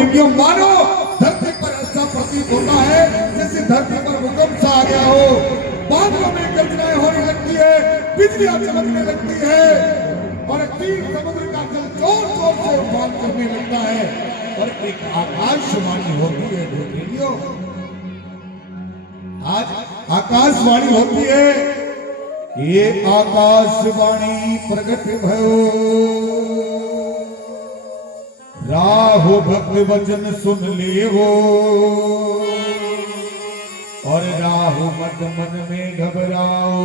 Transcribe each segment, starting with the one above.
प्रेमियों मानो धरती पर ऐसा प्रतीत होता है जैसे धरती पर भूकंप सा आ गया हो, बादलों में गर्जनाएं होने लगती है, बिजलियां चमकने लगती है और तीर समुद्र का जल जोर जोर से उफान करने लगता है और एक आकाशवाणी होती है। प्रेमियों, आज आकाशवाणी होती है, ये आकाशवाणी प्रकट भयो, राहु भक्त वचन सुन लेवो और राहु मत मन में घबराओ,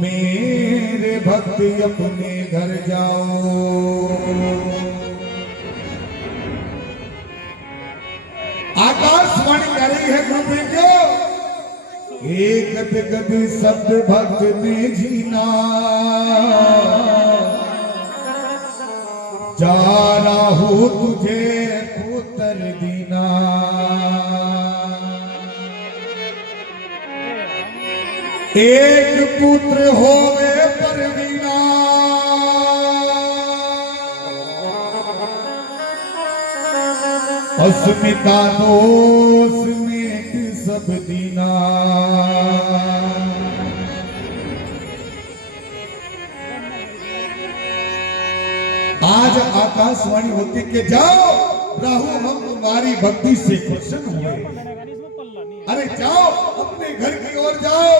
मेरे भक्त अपने घर जाओ। आकाशवाणी कह रही है गुरु प्रेमियों, एक गद शब्द भक्त ने जीना, जा राहु तुझे पुत्र दीना, एक पुत्र होवे पर दीना, अस्मिता दोष में सब दीना। आज आकाशवाणी होती कि जाओ राहु हम तुम्हारी भक्ति से प्रसन्न हुए, अरे जाओ अपने घर की ओर जाओ,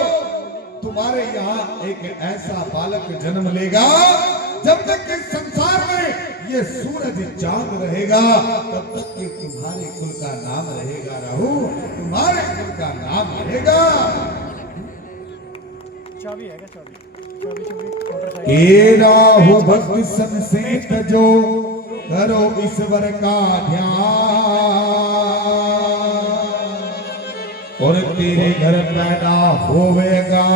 तुम्हारे यहाँ एक ऐसा बालक जन्म लेगा, जब तक इस संसार में ये सूरज चांद रहेगा तब तक कि तुम्हारे कुल का नाम रहेगा, राहु तुम्हारे कुल का नाम रहेगा। चाबी है क्या? चाबी ए राहु भक्त सन से तजो, करो ईश्वर का ध्यान और तेरे घर पैदा होवेगा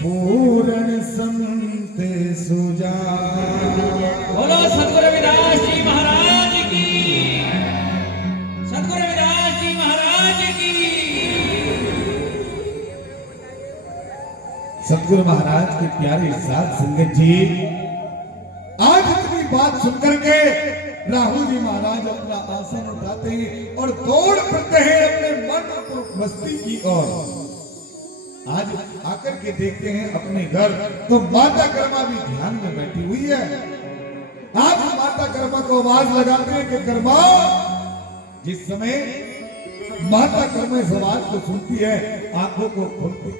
पूर्ण संत सुजान। बोलो सतगुरु रविदास जी महाराज की, सतगुरु रविदास जी महाराज की। सतगुरु महाराज के प्यारे साथ संगत जी, आज इतनी बात सुनकर के राहु जी महाराज अपना आसन उठाते हैं और दौड़ पड़ते हैं अपने मन और मस्ती की ओर। आज आकर के देखते हैं अपने घर, तो माता कर्मा भी ध्यान में बैठी हुई है। आज माता कर्मा को आवाज लगाते हैं कि कर्मा। जिस समय माता कर्मा इस आवाज को सुनती है, आंखों को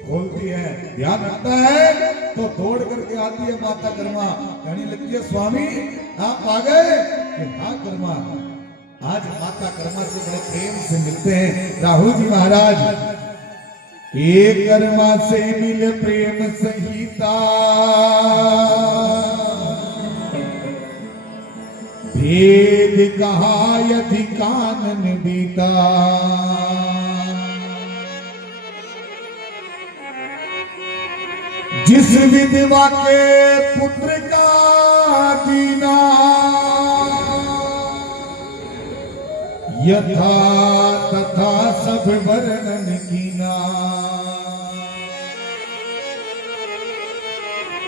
खोलती है, ध्यान रखता है, तो दौड़ करके आती है माता कर्मा, कहने लगती है स्वामी आप आ गए? हाँ कर्मा। आज माता कर्मा से बड़े प्रेम से मिलते हैं राहु जी महाराज। एक कर्मा से मिल प्रेम संहिता, भेद कहा यदि कानन बीता, जिस विधवा के पुत्र का दीना, यथा तथा सब वर्णन कीना।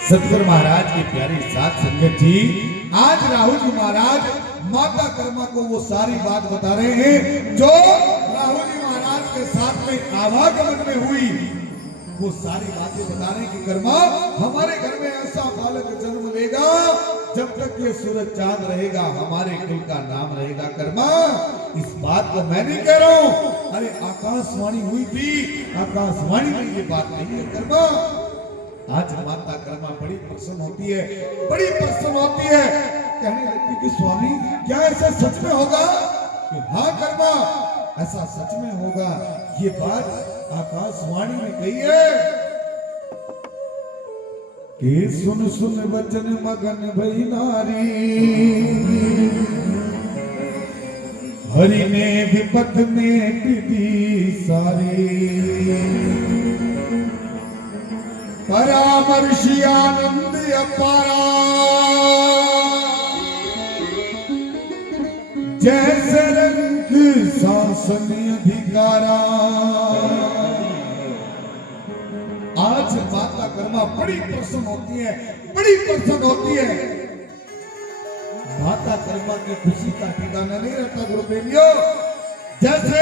सतगुरु महाराज के प्यारे साथ संगत जी, आज राहु जी महाराज माता कर्मा को वो सारी बात बता रहे हैं जो राहु जी महाराज के साथ में आवागमन में हुई। वो सारी बातें बता रहे हैं कि कर्मा हमारे घर में ऐसा बालक जन्म लेगा, जब तक ये सूरज चांद रहेगा हमारे कुल का नाम रहेगा। कर्मा इस बात को मैं नहीं कह रहा हूं, अरे आकाशवाणी हुई थी, आकाशवाणी में ये बात नहीं है कर्मा। आज माता कर्मा बड़ी प्रसन्न होती है, बड़ी प्रसन्न होती है, कहने लगती कि स्वामी क्या ऐसा सच में होगा? कि हाँ कर्मा ऐसा सच में होगा। ये बात आकाशवाणी में कही है कि सुन सुन वचन मगन भई नारी, हरि ने विपत में दी सारी, परामर्शी आनंद अपारा, जैसे रंग शासन अधिकारा। आज माता कर्मा बड़ी प्रसन्न होती है, बड़ी प्रसन्न होती है। माता कर्मा की खुशी का ठिकाना नहीं रहता गुरु प्रेमियों। जैसे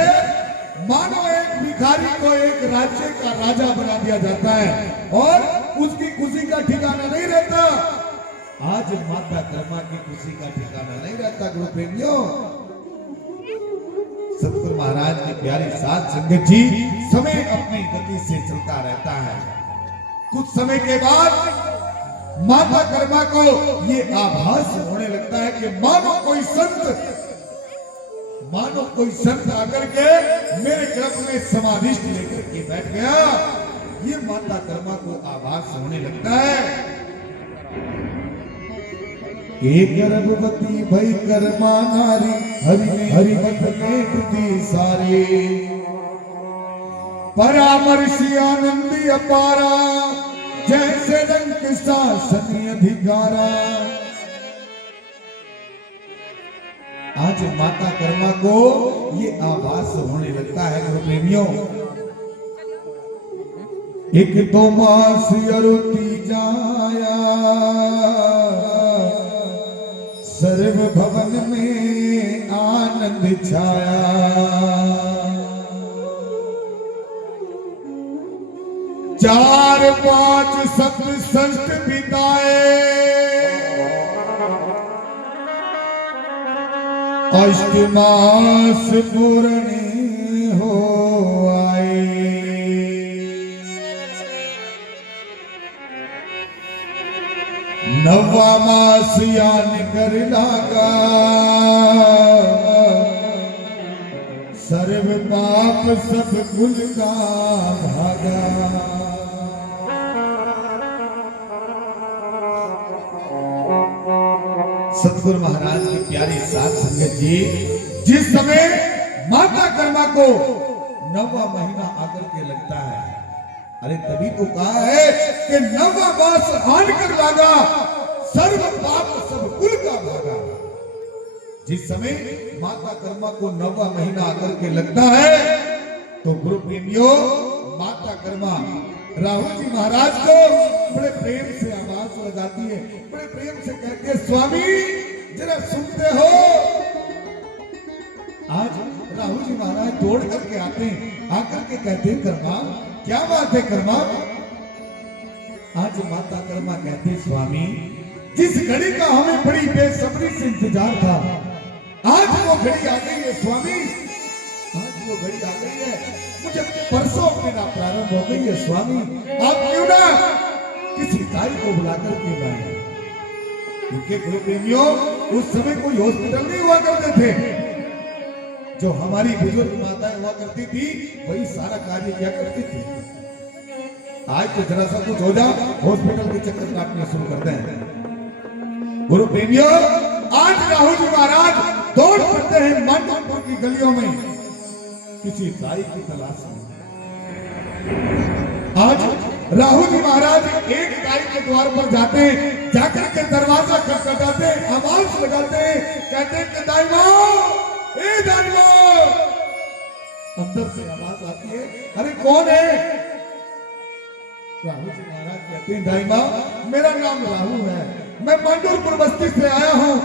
मानो एक भिखारी को एक राज्य का राजा बना दिया जाता है और उसकी खुशी का ठिकाना नहीं रहता, आज माता कर्मा की खुशी का ठिकाना नहीं रहता गुरु प्रेमियों। सतगुरु महाराज की प्यारी साध संगत जी, समय अपनी गति से चलता रहता है। कुछ समय के बाद माता कर्मा को ये आभास होने लगता है कि मानो कोई संत आकर के मेरे गर्भ में समाधिष्ठ लेकर के बैठ गया। ये माता कर्मा को आभास होने लगता है। एक गर्भवती भई कर्मा नारी, हरिमत में कृति सारे, परामर्शी आनंदी अपारा, जैसे रंग शासन अधिकारा। आज माता कर्मा को ये आभास होने लगता है गुरु प्रेमियों। एक तो मास अरुति जाया, सर्व भवन में आनंद छाया। चार पांच सप्त षष्ठ बिताए, अष्टमास पूर्ण हो आए। नवा मास यान कर लागा, सर्व पाप सब कुल का भागा। सतगुरु महाराज की प्यारी साध संगत जी, जिस समय माता कर्मा को नवा महीना आकर के लगता है, अरे तभी तो कहा है कि नवा मास आन कर लागा, सर्व पाप सब कुल का भागा। जिस समय माता कर्मा को नवा महीना आकर के लगता है तो गुरु प्रेमियों, माता कर्मा राहुल जी महाराज को बड़े प्रेम से आवाज लगाती है, बड़े प्रेम से कहती है, स्वामी जरा सुनते हो। आज राहुल जी महाराज दौड़ करके आते हैं, आकर के कहते हैं, कर्मा क्या बात है कर्मा। आज माता कर्मा कहते हैं, स्वामी जिस घड़ी का हमें बड़ी बेसब्री से इंतजार था, आज वो घड़ी आ गई है स्वामी, आज वो घड़ी आ गई है। मुझे परसों मेरा प्रारंभ हो गई है स्वामी, आप क्यों ना किसी दाई को बुलाकर के लाए। क्योंकि गुरु प्रेमियों, उस समय कोई हॉस्पिटल नहीं हुआ करते थे, जो हमारी बुजुर्ग माताएं हुआ करती थी वही सारा कार्य किया करती थी। आज तो जरा सा कुछ हो जाए हॉस्पिटल के चक्कर काटने शुरू करते हैं। गुरु प्रेमियों, आज राहुल जी महाराज दौड़ पड़ते हैं मानपुर की गलियों में किसी दाई की तलाश में। आज राहुल जी महाराज एक दाई के द्वार पर जाते हैं, जाकर के दरवाजा खटखटाते हैं, आवाज लगाते हैं, कहते हैं कि दाई माँ, ए दाई माँ। अंदर से आवाज आती है, अरे कौन है। राहुल जी महाराज कहते हैं, दाई माँ मेरा नाम राहुल है, मैं मांडुरपुर बस्ती से आया हूँ,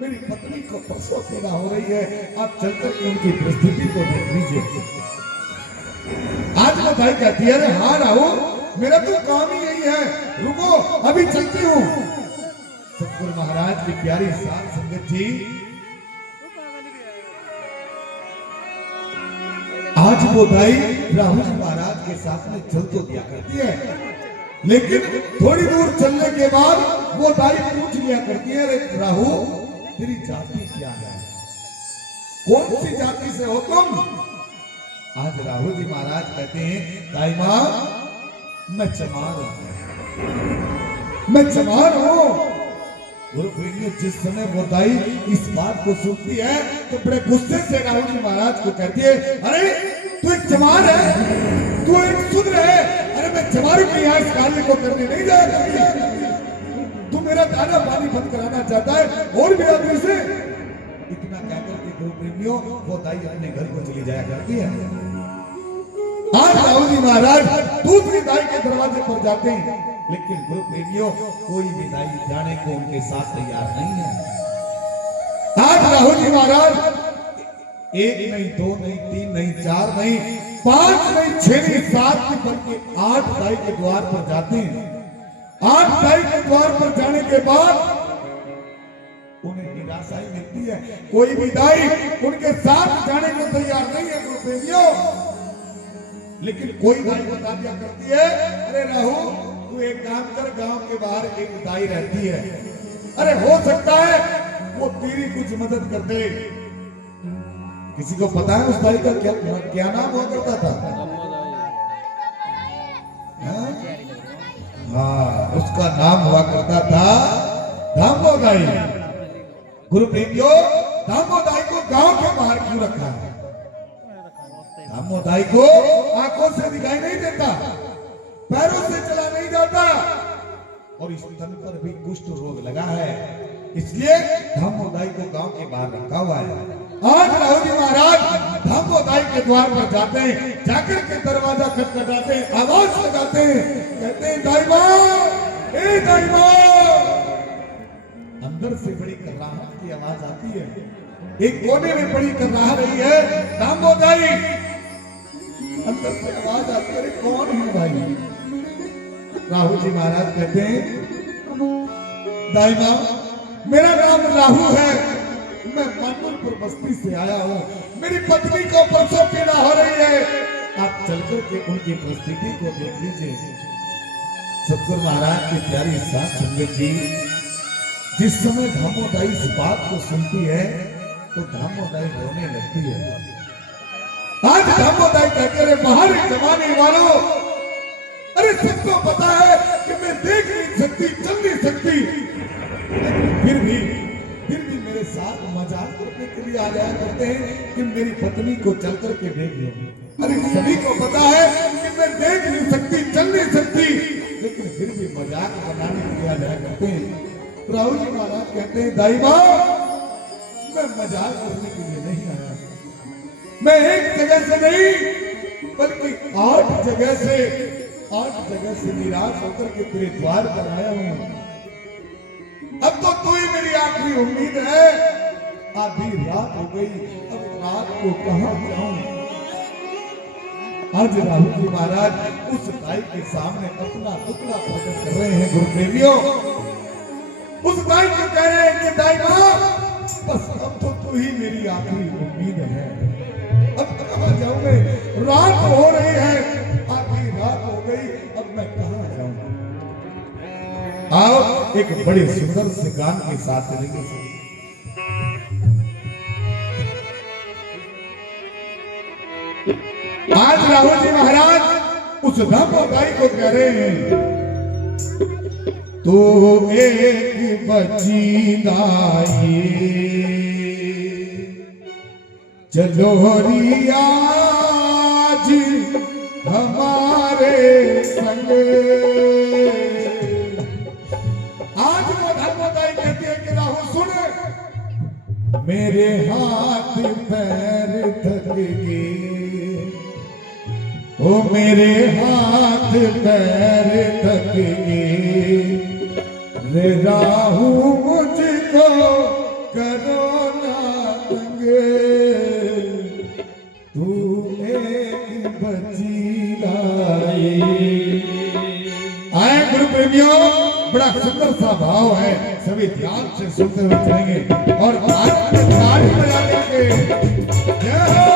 मेरी पत्नी को परसों सेवा हो रही है, आप चलकर के उनकी परिस्थिति को देख लीजिए। आज वो भाई कहती है, अरे हाँ राहुल, मेरा तो काम ही यही है, रुको अभी चलती हूँ। सतगुरु महाराज की प्यारी साध संगत जी, आज वो दाई राहुल जी महाराज के साथ में चल तो दिया करती है, लेकिन थोड़ी दूर चलने के बाद वो दाई पूछ लिया करती है, अरे राहुल तेरी जाति क्या है, कौन सी जाति से हो तुम। आज राहुल जी महाराज कहते हैं, दाई माँ मैं चमार हूं, मैं चमार हूं। गुरु प्रेमियों, जिस समय वो दाई इस बात को सुनती है तो बड़े गुस्से से राहुल जी महाराज को कहती है, अरे तू एक चमार है, तू एक शूद्र है, अरे मैं चमारों के यहाँ इस कार्य को करने नहीं जाएगा, तू मेरा दाना पानी बंद कराना चाहता है और भी आदमी से। इतना कहकर के गुरु प्रेमियों वो दाई अपने घर को चली जाया करती है। आज राहुल जी महाराज दूसरी दाई के दरवाजे पर जाते हैं, लेकिन गुरु प्रेमियों कोई भी दाई जाने को उनके साथ तैयार नहीं है। राहुल जी महाराज एक नहीं, दो नहीं, तीन नहीं, चार नहीं, पांच नहीं, छह नहीं, सात नहीं, बल्कि 8 दाई के द्वार पर जाते हैं। 8 दाई के द्वार पर जाने के बाद उन्हें निराशा ही मिलती है। कोई भी दाई उनके साथ जाने को तैयार नहीं है प्रेमियों। लेकिन कोई दाई बता दिया करती है, अरे राहु तू एक काम कर, गांव के बाहर एक दाई रहती है, अरे हो सकता है वो तेरी कुछ मदद कर दे। किसी को पता है उस दाई का क्या नाम हुआ करता था? हाँ, उसका नाम हुआ करता था दामोदाई। गुरु प्रेमियों, दामोदाई को गांव के बाहर क्यों रखा है? दामोदाई को आंखों से दिखाई नहीं देता, पैरों से चला नहीं जाता और इस तन पर भी कुष्ठ रोग लगा है, इसलिए दामोदाई को गांव के बाहर रखा हुआ है। आज राहुल जी महाराज दामोदाई के द्वार पर जाते हैं, जाकर के दरवाजा खटखटाते हैं, आवाज लगाते हैं, कहते हैं दाई मां, ए दाई मां। अंदर से बड़ी कर्राहट की आवाज आती है, एक कोने में बड़ी कर्राह रही है दामोदाई। अंदर से आवाज आती है, अरे कौन है भाई? राहुल जी महाराज कहते हैं, दाई मां मेरा नाम राहु है, मैं मानपुर बस्ती से आया हूँ, मेरी पत्नी को प्रसव पीड़ा हो रही है, आप चलकर के उनकी परिस्थिति को देख लीजिए। सतगुरु महाराज की प्यारी साथ संगत जी, जिस समय दामोदाई इस बात को सुनती है तो दामोदाई रोने लगती है। आज दामोदाई कहते रहे, बाहर जमाने वालों, अरे सबको पता है कि मैं देख नहीं सकती, चल नहीं सकती, फिर भी मेरे साथ मजाक करने के लिए आ जाया करते हैं कि मेरी पत्नी को चल करके देख लो। अरे सभी को पता है कि मैं देख नहीं सकती, चल नहीं सकती, लेकिन फिर भी मजाक बनाने के लिए आ जाया करते हैं। राहुल जी महाराज कहते हैं, दाई मां मैं मजाक करने के लिए नहीं आया, मैं एक जगह से नहीं बल्कि 8 जगह से निराश होकर के तेरे द्वार पर आया हूं। अब तो तू ही मेरी आखिरी उम्मीद है। आधी रात हो गई, अब रात को कहां जाऊं? आज राहुल जी महाराज उस दाई के सामने अपना टुकड़ा प्रकट कर रहे हैं। गुरु प्रेमियों, उस दाई को कह रहे हैं कि दाई मां बस अब तो तू ही मेरी आखिरी उम्मीद है, अब कहां जाऊं मैं? रात हो रही है, आधी रात हो गई, अब मैं कहां जाऊं? आओ एक बड़े सुंदर से गान के साथ चलेंगे। आज राहुल जी महाराज उस दामोदाई को कह रहे हैं, तो एक बची दाई चलो आज हमारे संग। आज वो दामोदाई कहती है कि राहुल सुन, मेरे हाथ पैर थक गए, ओ मेरे हाथ पैर थक गए, रे राहु मुझको करो ना तंग, तू एक बची दाई। आए गुरु प्रेमियों, बड़ा सुंदर सा भाव है, सभी ध्यान से सुनते हुए चलेंगे और ताली बजा करके जय हो।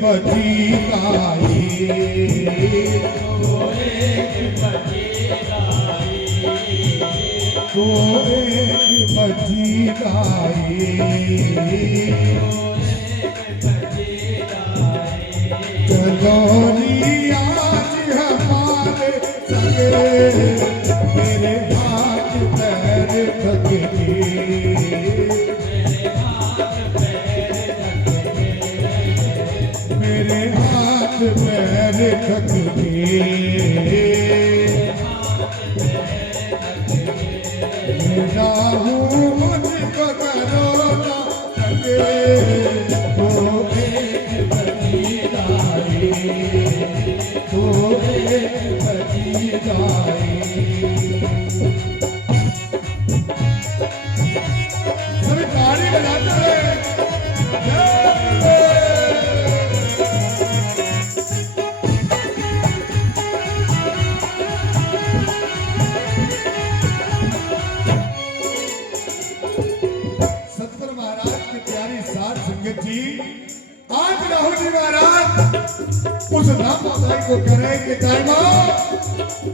बची दाई, तो एक बची दाई, तो एक बची दाई, चलो आज हमारे संगे, मेरे हाथ पैर थक गए, मेरे हाथ थक गए राहु मुझको करो ना लगे तो एक बची गाए तो एक बची गाए सभी ताली बजाते रहे सतगुरु महाराज की प्यारी साध संगत जी आज राहुल जी महाराज उस राम भाई को कह रहे कि दाइमा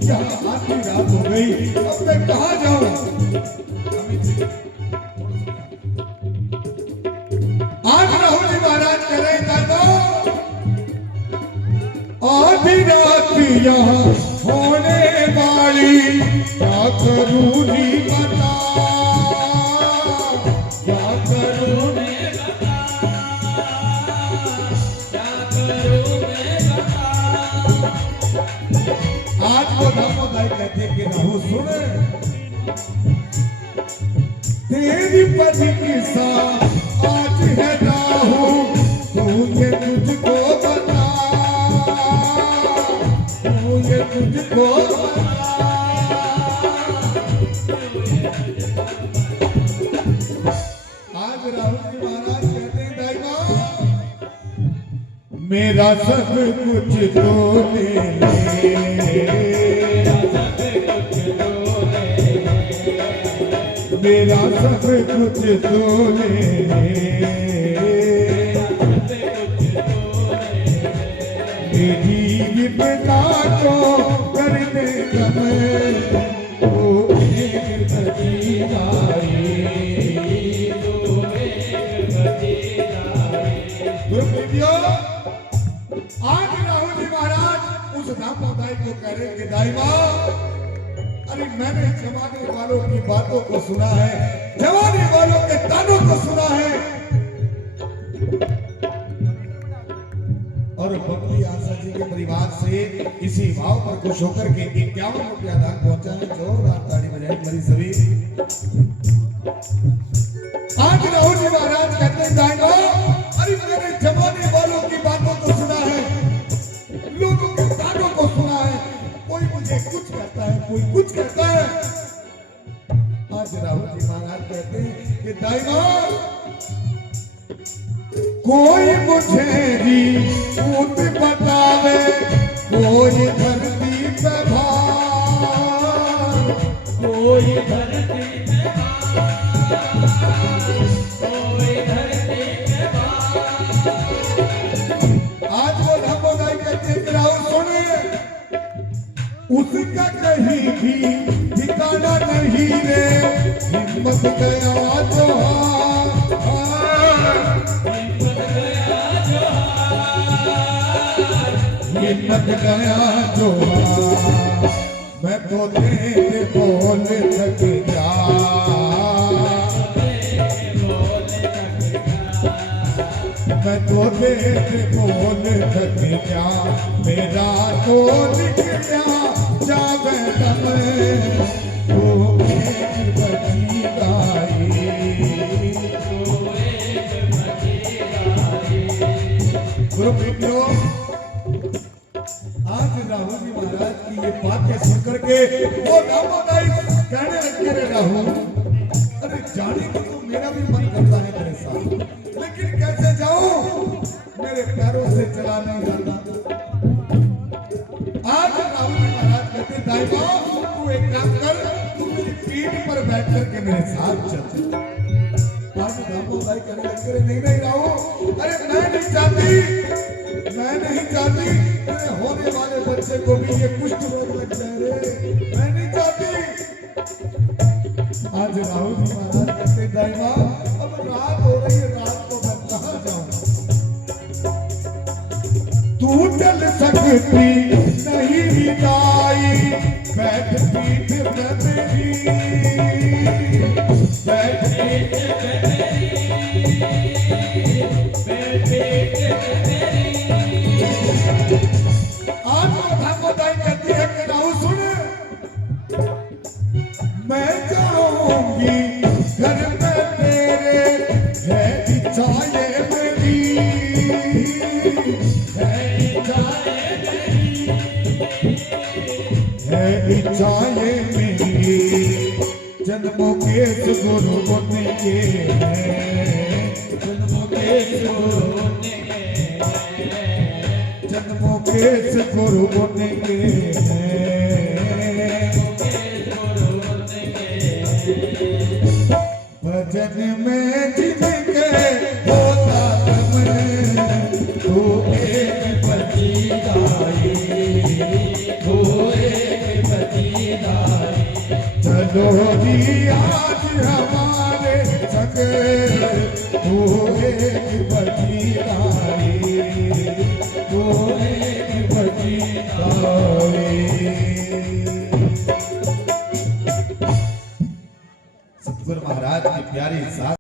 यहाँ आधी रात हो गई अब मैं कहाँ जाऊं आज राहुल जी महाराज कह रहे दाइमा आधी रात यहाँ होने वाली क्या करूं नहीं पता क्या करूं नहीं आज वो रामोदाई कहते कि राहु सुन तेरी पति की साथ आज है राहु तू ये तुझको बता तू ये तुझको बता आज राहुल जी महाराज कहते हैं दाइमा मेरा सब कुछ तो ले मेरा सब कुछ तो ले मेरी विपदा को करने का मैं वो एक बची गाए आज राहुल जी महाराज उस दाई को कह रहे कि दाइमा अरे मैंने जमाने वालों की बातों को सुना है जमाने वालों के तानों को सुना है और बबली आशा जी के परिवार से इसी भाव पर खुश होकर के 51 रुपया दान पहुंचा है जोरदार ताली बजाएं मेरी सभी आज राहुल जी महाराज कहते हैं दाइमा अरे मैंने जमाने वालों की बातों को सुना है लोगों के तानों को सुना है कोई मुझे कुछ कहता है कोई कुछ कहता है आज राहुल जी महाराज कहते हैं कि दाइमा कोई मुझे भी भूत बतावे कोई धरती पे भार कोई धरती पे कोई धरती पे आज वो रामोदाई कहते हैं कि राहुल सुने उसका कहीं भी ठिकाना नहीं रे हिम्मत गया जो हिम्मत गया जो मैं तो तेरे बोल थक गया मैं तो तेरे बोल थक गया मेरा तो निकला जावे दम तो एक बची गाए गुरु प्रियो आज राहुल जी महाराज की ये बातें सुनकर के वो रामोदाई कहने लगे रे राहुल अरे जाने को तो मेरा भी मन करता है तेरे साथ लेकिन कैसे जाऊं मेरे पैरों से चला नहीं जाता आज राहुल जी महाराज कहते दाइमा तू एक काम कर तू मेरी पीठ पर बैठ करके मेरे साथ चल आज रामोदाई कहने लगे नहीं नहीं राहुल अरे मैं नहीं चाहती तेरे होने वाले बच्चे को भी ये कुष्ठ रोग लग जाए रे मैं नहीं चाहती आज राहुल जी महाराज कहते दाइमा अब रात हो रही है रात को मैं कहाँ जाऊं तू चल सकती नहीं दाई बैठ पीठ पे मेरी बैठ पीठ पे मेरी बैठ पीठ पे मेरी जन्मों के गुरु बनेंगे भजन में जिनके होता तू एक बची गाई तू एक बची गाई चलो जी आज हमारे संग तू एक बची गाई तू एक बची गाई सतगुरु महाराज की प्यारी साथ